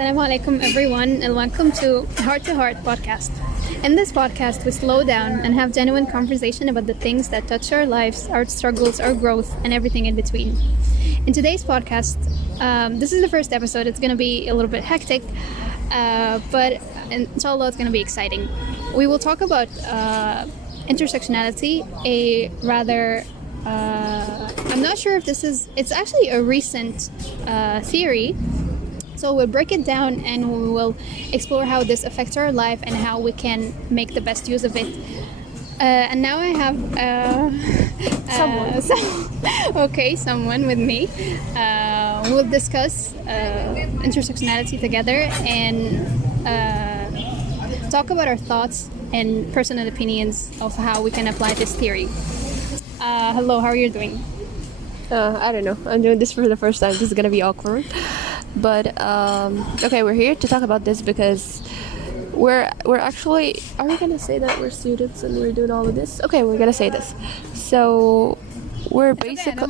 Assalamu alaikum everyone and welcome to Heart podcast. In this podcast we slow down and have genuine conversation about the things that touch our lives, our struggles, our growth and everything in between. In today's podcast, this is the first episode. It's going to be a little bit hectic, but inshallah it's going to be exciting. We will talk about intersectionality, a rather I'm not sure if it's actually a recent theory. So we'll break it down and we will explore how this affects our life and how we can make the best use of it. And now I have someone with me. We'll discuss intersectionality together and talk about our thoughts and personal opinions of how we can apply this theory. Hello, how are you doing? I don't know. I'm doing this for the first time. This is gonna be awkward. But okay, we're here to talk about this because we're actually. Are we gonna say that we're students and we're doing all of this? Okay, we're gonna say this. So we're basically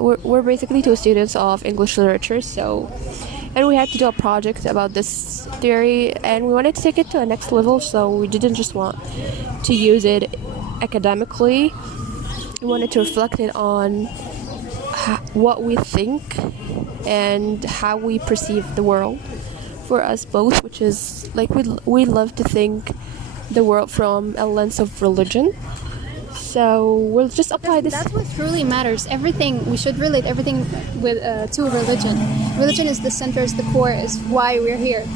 we're basically two students of English literature. And we had to do a project about this theory, and we wanted to take it to a next level. So we didn't just want to use it academically. We wanted to reflect it on what we think and how we perceive the world for us both, which is like we love to think the world from a lens of religion. So we'll just apply this. That's what truly matters. Everything, we should relate everything with to religion. Religion is the center, is the core, is why we're here.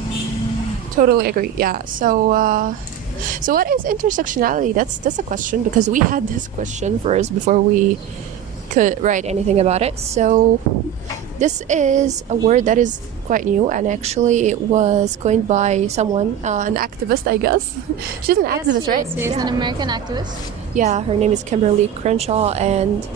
Totally agree. Yeah. So what is intersectionality? That's a question, because we had this question first before we could write anything about it. So this is a word that is quite new, and actually it was coined by someone, an activist, I guess. She's an activist, right? She's an American activist. Yeah, her name is Kimberly Crenshaw, and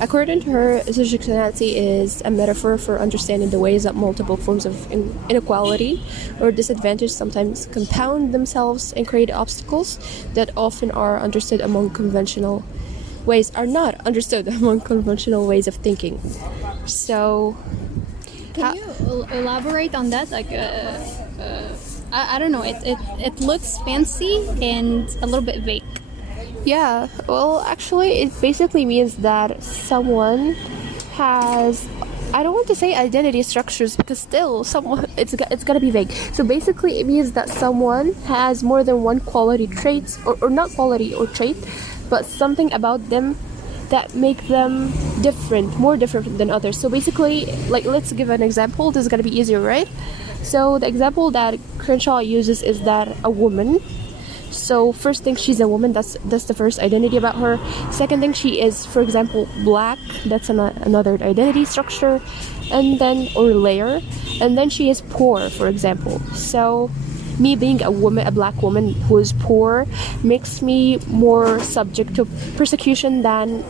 according to her, intersectionality is a metaphor for understanding the ways that multiple forms of inequality or disadvantage sometimes compound themselves and create obstacles that often are understood among conventional ways are not understood among conventional ways of thinking. So can you elaborate on that? Like I don't know, it looks fancy and a little bit vague. Yeah, well, actually it basically means that someone has, I don't want to say identity structures because still someone it's gonna be vague. So basically it means that someone has more than one quality traits, or not quality or trait, but something about them that make them more different than others. So basically, like, let's give an example. This is gonna be easier, right? So the example that Crenshaw uses is that a woman. So first thing, she's a woman. That's the first identity about her. Second thing, she is, for example, black. That's another identity structure, and then or layer. And then she is poor, for example. So me being a woman, a black woman who is poor, makes me more subject to persecution than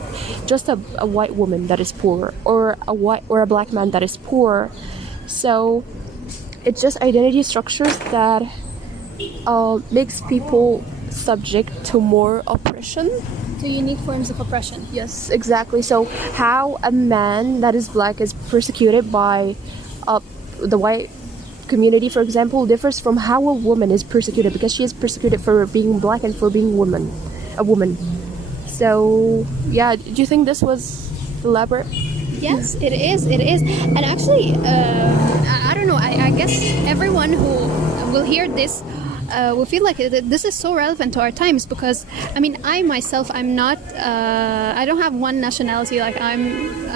just a white woman that is poor, or a black man that is poor. So it's just identity structures that makes people subject to more oppression. To unique forms of oppression. Yes, exactly. So how a man that is black is persecuted by the white community, for example, differs from how a woman is persecuted, because she is persecuted for being black and for being a woman. So yeah, do you think this was elaborate? Yes, it is. And actually, I don't know, I guess everyone who will hear this will feel like this is so relevant to our times, because I mean, I myself, I'm not I don't have one nationality. Like, I'm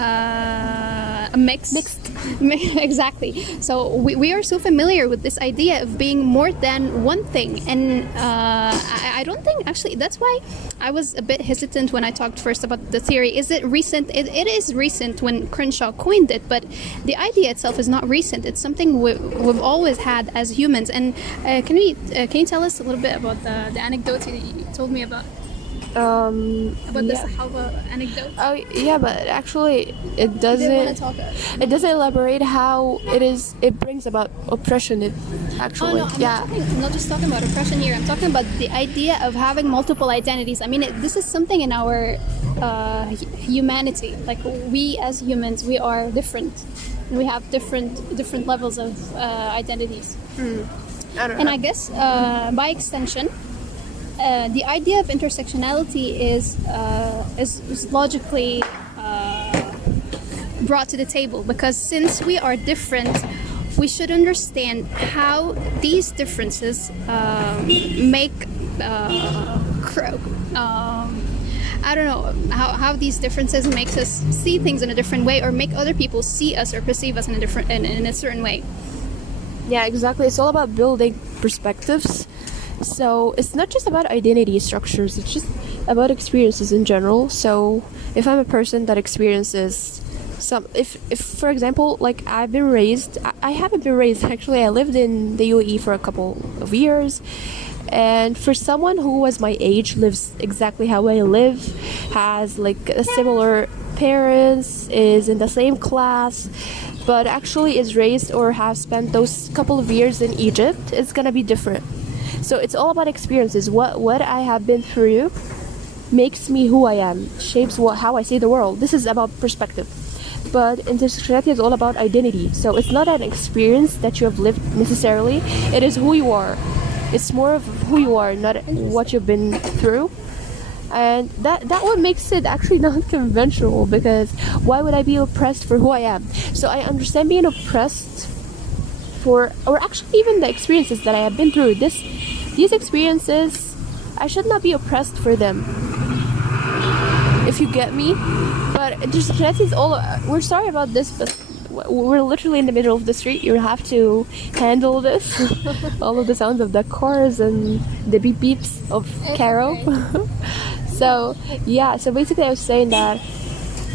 a mixed exactly. So we are so familiar with this idea of being more than one thing, and I don't think, actually, that's why I was a bit hesitant when I talked first about the theory. Is it recent? It is recent when Crenshaw coined it, but the idea itself is not recent. It's something we've always had as humans. And can you tell us a little bit about the anecdote you told me about? About the Sahaba anecdote? Oh yeah, but actually it doesn't elaborate how it brings about oppression. I'm not just talking about oppression here. I'm talking about the idea of having multiple identities. I mean, this is something in our humanity. Like, we as humans, we are different. and we have different levels of identities. I don't And know. I guess by extension, the idea of intersectionality is logically brought to the table, because since we are different, we should understand how these differences make I don't know how these differences makes us see things in a different way, or make other people see us or perceive us in a certain way. Yeah, exactly. It's all about building perspectives. So it's not just about identity structures, it's just about experiences in general. So if I'm a person that experiences if for example, like I've been raised, I haven't been raised actually, I lived in the UAE for a couple of years, and for someone who was my age, lives exactly how I live, has like a similar parents, is in the same class, but actually is raised or have spent those couple of years in Egypt, it's gonna be different. So it's all about experiences. What I have been through makes me who I am, shapes how I see the world. This is about perspective. But intersectionality is all about identity. So it's not an experience that you have lived necessarily. It is who you are. It's more of who you are, not what you've been through. And that what makes it actually not conventional, because why would I be oppressed for who I am? So I understand being oppressed for, or actually even the experiences that I have been through. These experiences, I should not be oppressed for them, if you get me. But intersectionality is all. We're sorry about this, but we're literally in the middle of the street. You have to handle this. All of the sounds of the cars and the beep beeps of Caro. Okay. So yeah. So basically, I was saying that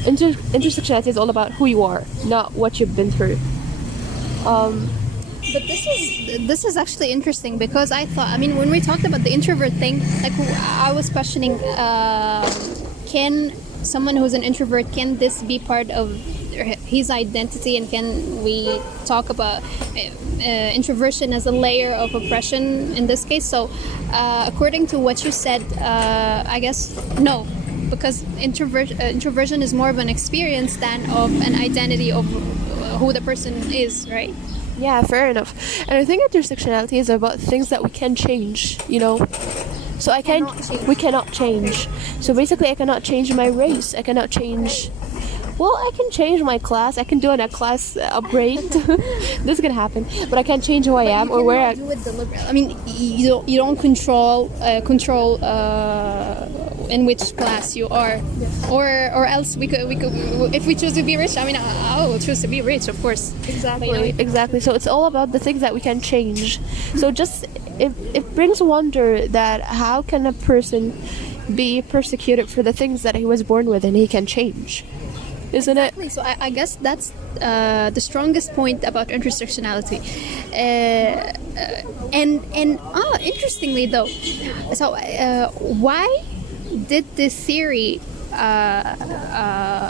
intersectionality is all about who you are, not what you've been through. But this is actually interesting, because I thought, I mean, when we talked about the introvert thing, like I was questioning, can someone who's an introvert, can this be part of his identity, and can we talk about introversion as a layer of oppression in this case? So according to what you said, I guess no, because introversion is more of an experience than of an identity of who the person is, right? Yeah, fair enough. And I think intersectionality is about things that we can change, you know. So we cannot change. So basically I cannot change my race. I cannot change, well, I can change my class. I can do a class upgrade. This can happen. But I can't change who I am or where I do it deliberately. I mean, you don't control in which class you are, or else we could if we choose to be rich. I mean, I will choose to be rich, of course. Exactly. So it's all about the things that we can change. So just it brings wonder that how can a person be persecuted for the things that he was born with and he can change, isn't Exactly. So I guess that's the strongest point about intersectionality. Interestingly though, so why did this theory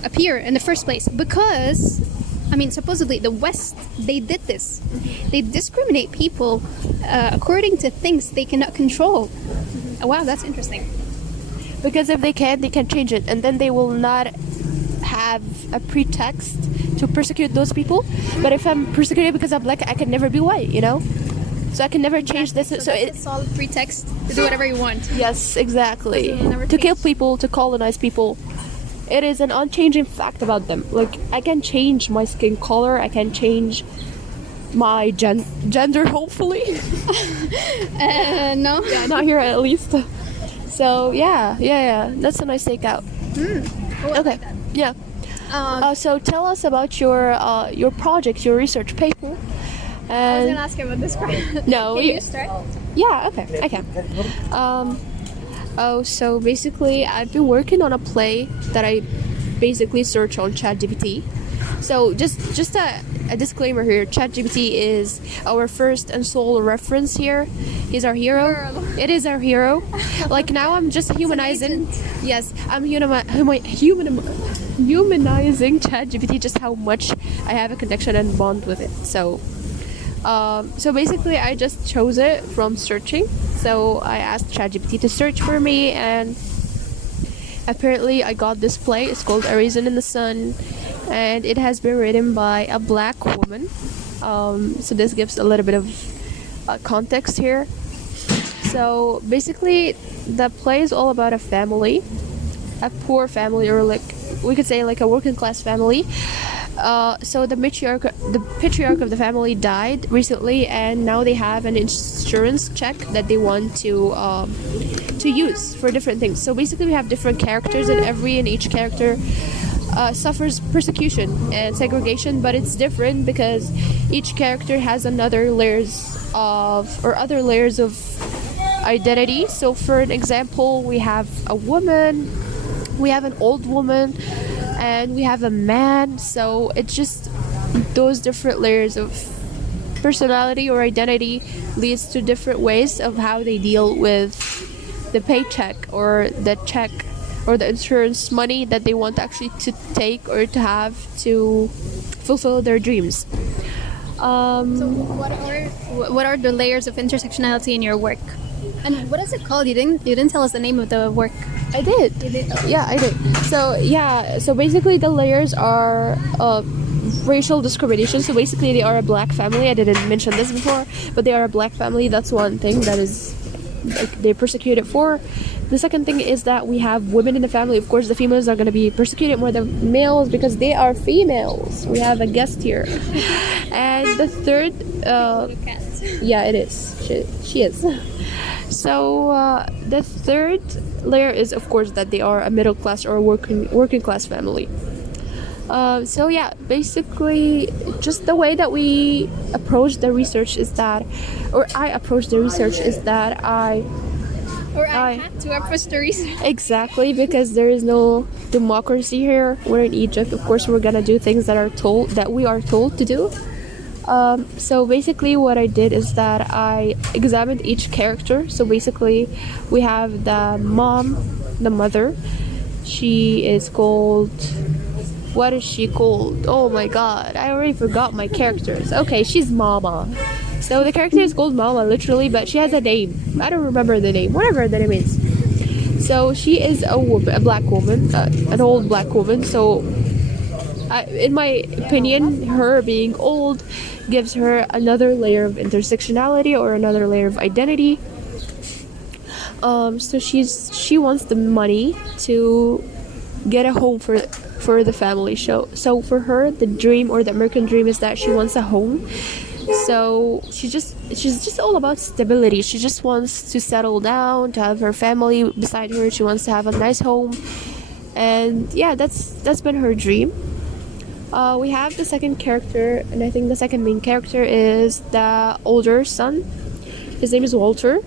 appear in the first place? Because, I mean, supposedly the West, they did this. They discriminate people according to things they cannot control. Wow, that's interesting. Because if they can change it, and then they will not have a pretext to persecute those people. But if I'm persecuted because I'm black, I can never be white, you know? So I can never change this. So it's a solid pretext to do whatever you want. Yes, exactly. Never To kill change. people, to colonize people. It is an unchanging fact about them. Like, I can change my skin color, I can change my gender, hopefully. No. Yeah, not here at least. So, yeah. That's a nice takeout. Oh, I Okay, like that. yeah. So tell us about your project, your research paper. I was And gonna ask you about this. no, Can you start? yeah, okay, I can. So basically, I've been working on a play that I basically search on ChatGPT. So just a disclaimer here: ChatGPT is our first and sole reference here. He's our hero. Girl. It is our hero. Like now, I'm just humanizing. Yes, I'm humanizing ChatGPT. Just how much I have a connection and bond with it. So basically, I just chose it from searching. So I asked ChatGPT to search for me, and apparently I got this play. It's called A Raisin in the Sun. and it has been written by a black woman. So this gives a little bit of context here. So basically, the play is all about a family, a poor family, or like we could say like a working class family. So the patriarch of the family died recently, and now they have an insurance check that they want to use for different things. So basically, we have different characters, and each character suffers persecution and segregation, but it's different because each character has other layers of identity. So for an example, we have a woman, we have an old woman, and we have a man. So it's just those different layers of personality or identity leads to different ways of how they deal with the paycheck or the check or the insurance money that they want actually to take or to have to fulfill their dreams. So what are the layers of intersectionality in your work? And what is it called? You didn't tell us the name of the work. I did. You did? Okay. Yeah, I did. So basically the layers are racial discrimination. So basically they are a black family. I didn't mention this before, but they are a black family. That's one thing that is like they're persecuted for. The second thing is that we have women in the family. Of course, the females are going to be persecuted more than males because they are females. We have a guest here. And the third, yeah, it is. She is. So the third layer is, of course, that they are a middle class or a working class family. So yeah, basically, just the way that we approach the research is that, or I approach the research is that I had to approach the research. Exactly, because there is no democracy here. We're in Egypt. Of course, we're gonna do things that we are told to do. So basically, what I did is that I examined each character. So basically, we have the mother. She is called. What is she called? Oh my god, I already forgot my characters. Okay, she's Mama. So the character is called Mama, literally, but she has a name. I don't remember the name, whatever the name is. So she is a black woman, an old black woman. So, in my opinion, her being old gives her another layer of intersectionality or another layer of identity. So she wants the money to get a home for the family. So for her, the dream or the American dream is that she wants a home. So she's just all about stability. She just wants to settle down, to have her family beside her. She wants to have a nice home, and yeah, that's been her dream. We have the second character, and I think the second main character is the older son. His name is Walter.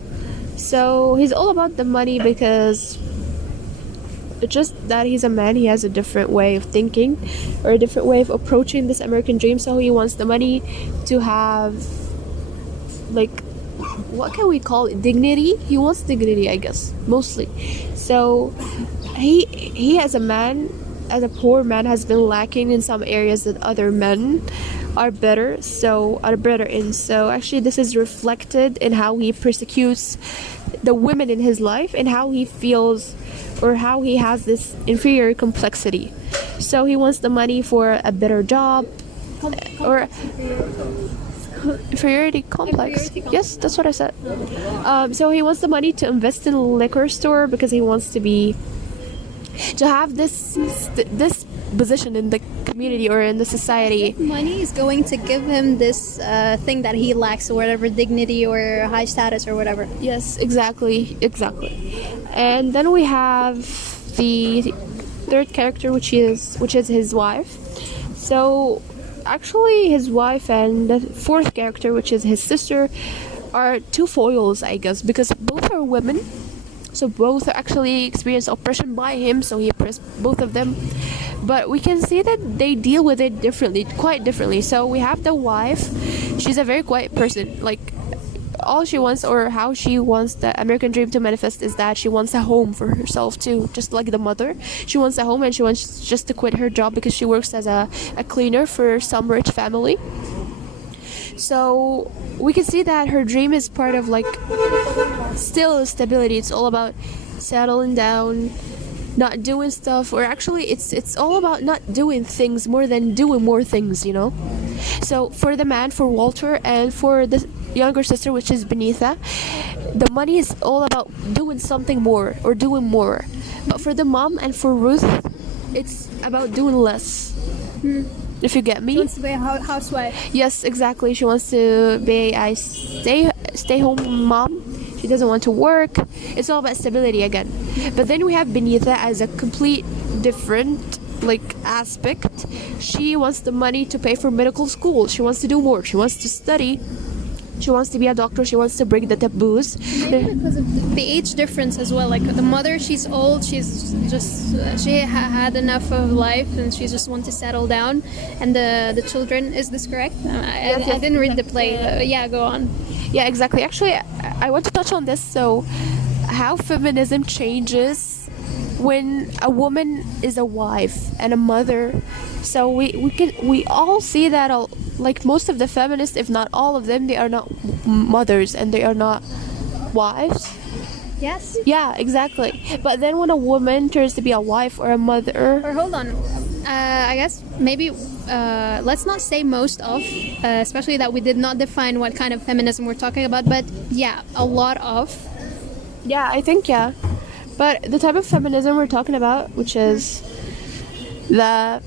So he's all about the money because it's just that he's a man. He has a different way of thinking or a different way of approaching this American dream. So he wants the money to have, like, what can we call it? Dignity. He wants dignity, I guess, mostly. So he as a man, as a poor man, has been lacking in some areas that other men are better in. So actually this is reflected in how he persecutes the women in his life and how he feels or how he has this inferior complexity. So he wants the money for a better job or inferiority complex. Yes, that's what I said. So he wants the money to invest in a liquor store because he wants to have this position in the community or in the society. Money is going to give him this thing that he lacks, or whatever, dignity or high status or whatever. Yes, exactly. And then we have the third character, which is his wife. So actually his wife and the fourth character, which is his sister, are two foils, I guess, because both are women. So both actually experience oppression by him, so he oppressed both of them. But we can see that they deal with it quite differently. So we have the wife. She's a very quiet person. Like, all she wants, or how she wants the American dream to manifest, is that she wants a home for herself too, just like the mother. She wants a home, and she wants just to quit her job because she works as a cleaner for some rich family. So we can see that her dream is part of, like, still stability. It's all about settling down, not doing stuff, or actually it's all about not doing things more than doing more things, you know. So for the man, for Walter, and for the younger sister, which is Benitha, the money is all about doing something more or doing more. But for the mom and for Ruth, it's about doing less. If you get me. She wants to be a housewife. Yes, exactly. She wants to be a stay home mom. She doesn't want to work. It's all about stability again. But then we have Benitha as a complete different like aspect. She wants the money to pay for medical school. She wants to do more. She wants to study. She wants to be a doctor. She wants to break the taboos. Maybe because of the age difference as well. Like the mother, she's old. She's just had enough of life, and she just wants to settle down. And the children, is this correct? I didn't read the play. Yeah, go on. Yeah, exactly. Actually, I want to touch on this. So, how feminism changes when a woman is a wife and a mother. So we all see that like most of the feminists, if not all of them, they are not mothers and they are not wives. Yes. Yeah, exactly. But then when a woman turns to be a wife or a mother, or hold on, I guess maybe let's not say most of, especially that we did not define what kind of feminism we're talking about. But yeah, a lot of. Yeah, I think yeah. But the type of feminism we're talking about, which is the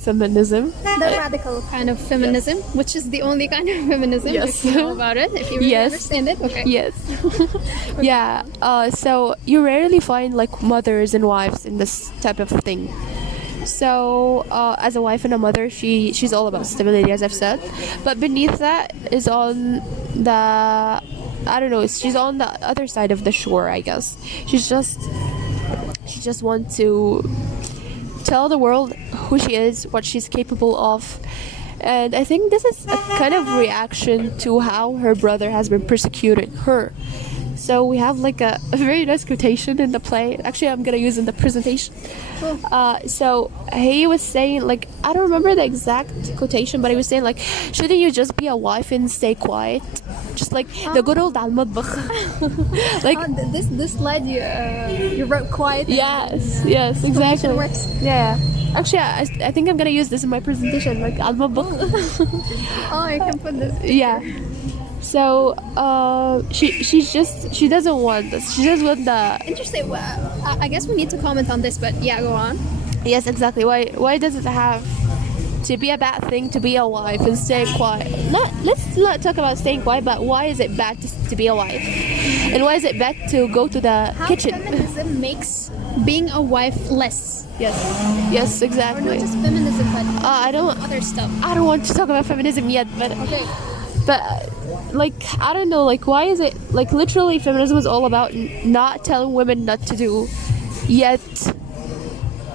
feminism, the radical kind of feminism, which is the only kind of feminism. Yes. If you know about it, if you really understand it. Okay. Yes. Okay. Yeah. So you rarely find like mothers and wives in this type of thing. So as a wife and a mother, she's all about stability, as I've said. But beneath that is on the, I don't know, she's on the other side of the shore, I guess. She just wants to tell the world who she is, what she's capable of. And I think this is a kind of reaction to how her brother has been persecuting her. So we have like a very nice quotation in the play. Actually, I'm gonna use in the presentation. So he was saying, like, I don't remember the exact quotation, but he was saying like, shouldn't you just be a wife and stay quiet? Just like the good old al-matbakh. Like this slide you wrote quiet. Yes, exactly. Works. Yeah. Actually, I think I'm gonna use this in my presentation, like al-matbakh. Oh, I can put this. Yeah. So she doesn't want this. She just want the. Interesting. Well, I guess we need to comment on this, but yeah, go on. Yes, exactly. Why does it have to be a bad thing to be a wife and stay quiet? Let's not talk about staying quiet, but why is it bad to be a wife? And why is it bad to go to the kitchen? Feminism makes being a wife less. Yes, exactly. Or not just feminism, but I don't other stuff. I don't want to talk about feminism yet, but okay. But like, I don't know, like, why is it like literally feminism is all about not telling women not to do, yet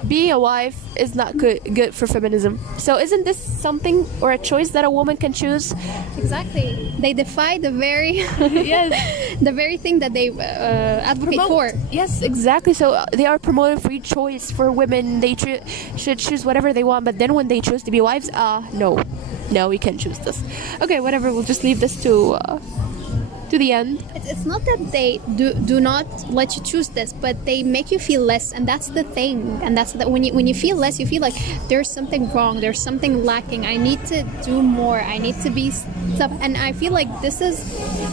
being a wife is not good for feminism. So isn't this something or a choice that a woman can choose? Exactly. They defy the very Yes. the very thing that they advocate for. Yes, exactly. So they are promoting free choice for women. They should choose whatever they want, but then when they choose to be wives, no, we can't choose this. Okay, whatever. We'll just leave this to the end. It's not that they do not let you choose this, but they make you feel less, and that's the thing. And that's that when you feel less, you feel like there's something wrong, there's something lacking. I need to do more. I need to be stuff. And I feel like this is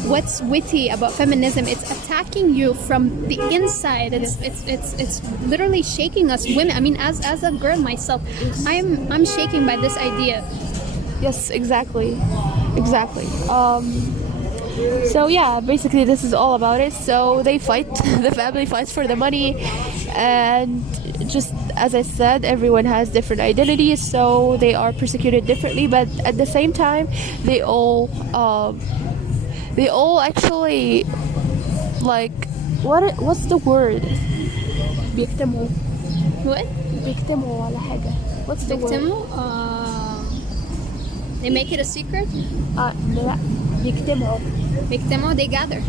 what's witty about feminism. It's attacking you from the inside. It's literally shaking us women. I mean, as a girl myself, I'm shaking by this idea. Yes, exactly. So yeah, basically this is all about it. So they fight, the family fights for the money, and just as I said, everyone has different identities, so they are persecuted differently, but at the same time they all actually, like, what's the word? بيكتموا. What? بيكتموا على حاجة. What's the word? They make it a secret. لا بيجتمعوا, they gather.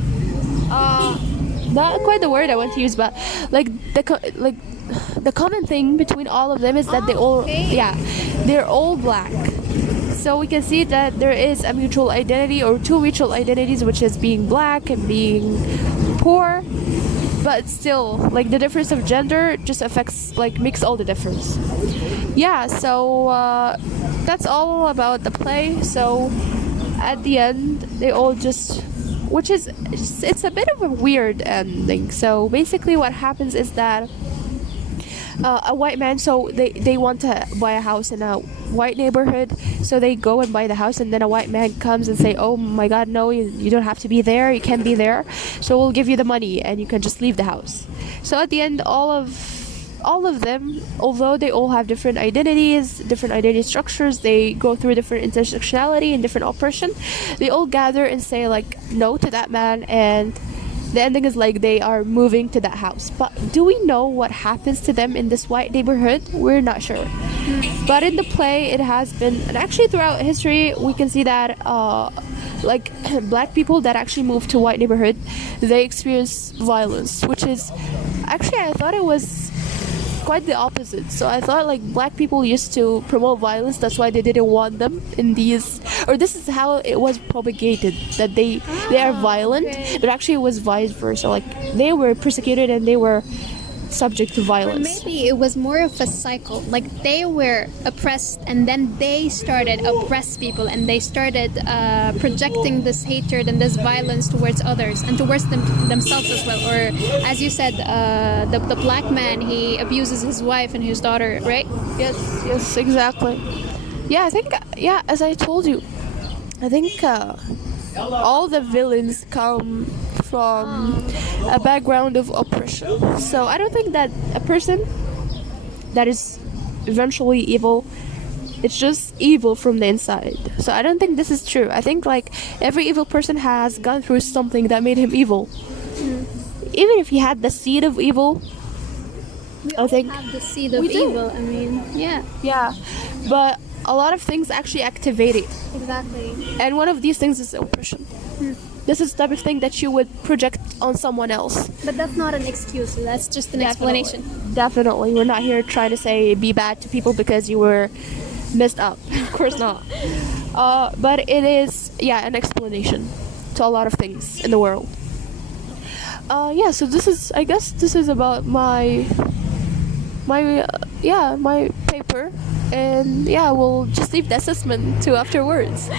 Not quite the word I want to use, but like the common thing between all of them is that they're all black. So we can see that there is a mutual identity or two mutual identities, which is being black and being poor. but still, like, the difference of gender just affects, like, makes all the difference. Yeah, so that's all about the play. So at the end, they all just, which is, it's a bit of a weird ending. So basically what happens is that a white man, so they want to buy a house in a white neighborhood, so they go and buy the house, and then a white man comes and say, oh my god, no, you don't have to be there, you can't be there, so we'll give you the money and you can just leave the house. So at the end, all of them, although they all have different identities, different identity structures, they go through different intersectionality and different oppression, they all gather and say like no to that man, and the ending is like they are moving to that house. But do we know what happens to them in this white neighborhood? We're not sure. But in the play, it has been, and actually throughout history, we can see that like black people that actually move to white neighborhood, they experience violence, which is actually, I thought it was quite the opposite. So I thought like black people used to promote violence, that's why they didn't want them in these, or this is how it was propagated, that they are violent, okay. but actually it was vice versa, like they were persecuted and they were subject to Or violence. maybe it was more of a cycle. Like they were oppressed, and then they started oppress people, and they started projecting this hatred and this violence towards others and towards themselves as well. Or, as you said, the black man, he abuses his wife and his daughter, right? Yes, exactly. Yeah, I think, yeah, as I told you, I think all the villains come from a background of oppression. So I don't think that a person that is eventually evil, it's just evil from the inside. So I don't think this is true. I think like every evil person has gone through something that made him evil. Even if he had the seed of evil, I think Have the seed of we do. evil. I mean, yeah, yeah, but a lot of things actually activate it. exactly. And one of these things is oppression. This is the type of thing that you would project on someone else. But that's not an excuse. That's just an explanation. Definitely. We're not here trying to say be bad to people because you were messed up. Of course not. But it is, yeah, an explanation to a lot of things in the world. Yeah, so this is, I guess this is about my paper. And yeah, we'll just leave the assessment to afterwards.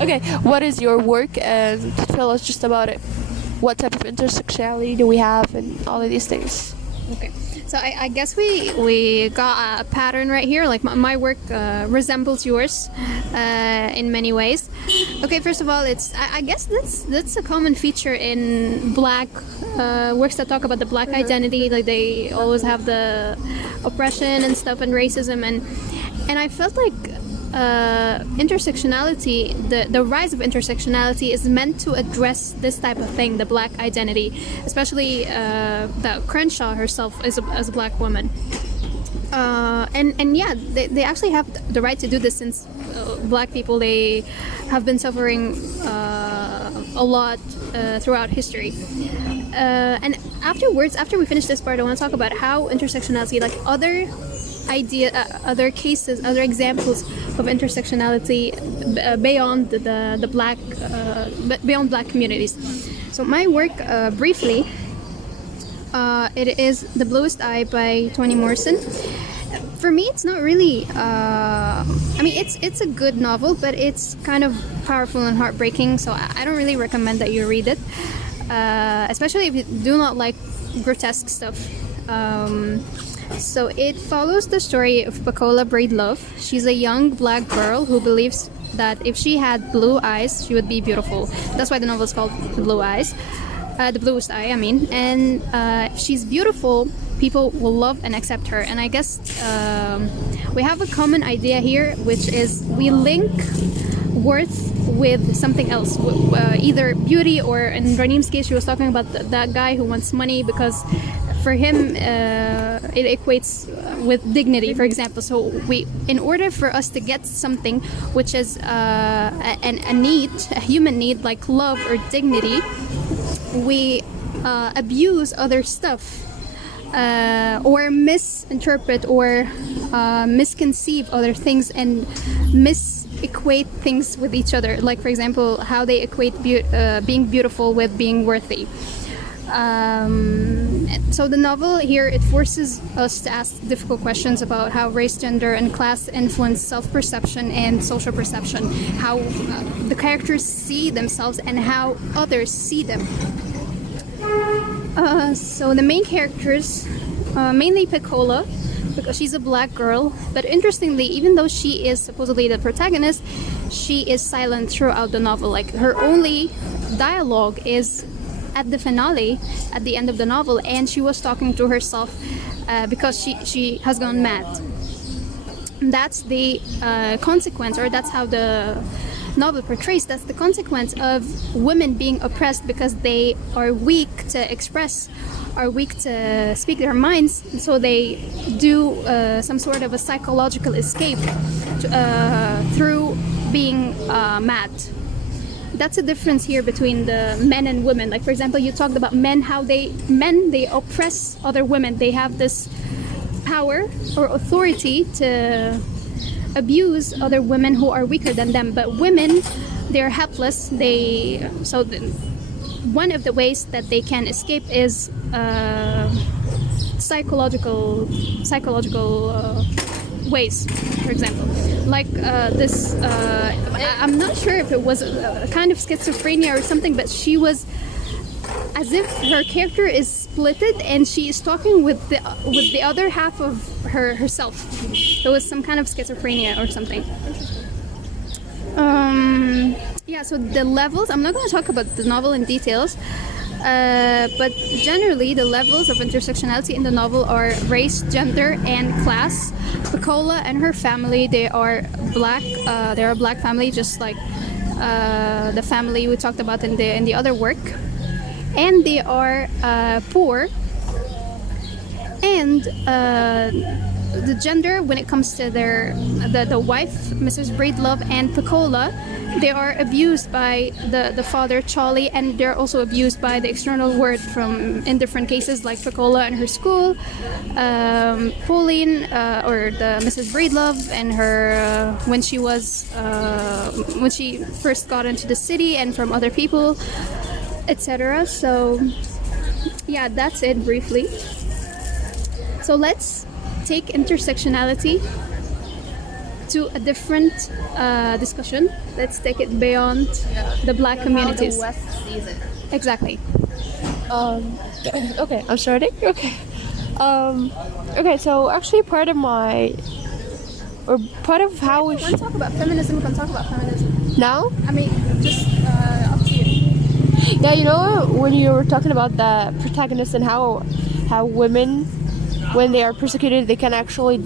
Okay, what is your work, and tell us just about it. What type of intersectionality do we have, and all of these things. Okay, so I guess we got a pattern right here. Like my work resembles yours in many ways. Okay, first of all, it's I guess that's a common feature in black works that talk about the black identity. Like they always have the oppression and stuff and racism, and I felt like intersectionality, the rise of intersectionality is meant to address this type of thing, the black identity, especially that Crenshaw herself is a black woman. And yeah, they actually have the right to do this, since black people, they have been suffering a lot throughout history. And after we finish this part, I want to talk about how intersectionality, like other cases, other examples of intersectionality beyond the black, beyond black communities. So my work, briefly, it is The Bluest Eye by Toni Morrison. For me, it's not really. I mean, it's a good novel, but it's kind of powerful and heartbreaking. So I don't really recommend that you read it, especially if you do not like grotesque stuff. So it follows the story of Pacola Braidlove. She's a young black girl who believes that if she had blue eyes, she would be beautiful. That's why the novel is called The Blue Eyes. The Bluest Eye, I mean. And if she's beautiful, people will love and accept her. And I guess we have a common idea here, which is we link worth with something else, either beauty, or in Ranim's case, she was talking about that guy who wants money because for him it equates with dignity, for example. So in order for us to get something which is a need, a human need, like love or dignity, we abuse other stuff, or misinterpret or misconceive other things and misequate things with each other. Like, for example, how they equate being beautiful with being worthy. So the novel here, it forces us to ask difficult questions about how race, gender, and class influence self-perception and social perception, how the characters see themselves and how others see them. So the main characters, mainly Piccola, because she's a black girl, but interestingly, even though she is supposedly the protagonist, she is silent throughout the novel. Like, her only dialogue is at the finale, at the end of the novel, and she was talking to herself because she has gone mad. That's the consequence, or that's how the novel portrays, that's the consequence of women being oppressed because they are weak to express, are weak to speak their minds, so they do some sort of a psychological escape through being mad. That's a difference here between the men and women. Like, for example, you talked about men, how they oppress other women. They have this power or authority to abuse other women who are weaker than them. But women, they're helpless. One of the ways that they can escape is psychological ways. For example, like this. I'm not sure if it was a kind of schizophrenia or something, but she was as if her character is splitted and she is talking with the other half of herself. There was some kind of schizophrenia or something. Yeah, so the levels, I'm not going to talk about the novel in details, but generally the levels of intersectionality in the novel are race, gender, and class. Piccola and her family, they are black. They're a black family, just like the family we talked about in the other work. And they are poor. And the gender, when it comes to the wife, Mrs. Breedlove, and Piccola, they are abused by the father, Charlie, and they're also abused by the external world in different cases, like Piccola and her school, Pauline, or the Mrs. Breedlove, and her when she first got into the city, and from other people, etc. So yeah, that's it briefly. So let's take intersectionality to a different discussion. Let's take it beyond the black communities. How the West sees it. Exactly. Okay, I'm starting. Okay. Okay, so actually part of how we If you want to talk about feminism, we can talk about feminism. now. I mean, just up to you. Yeah, you know, when you were talking about the protagonist and how women, when they are persecuted, they can actually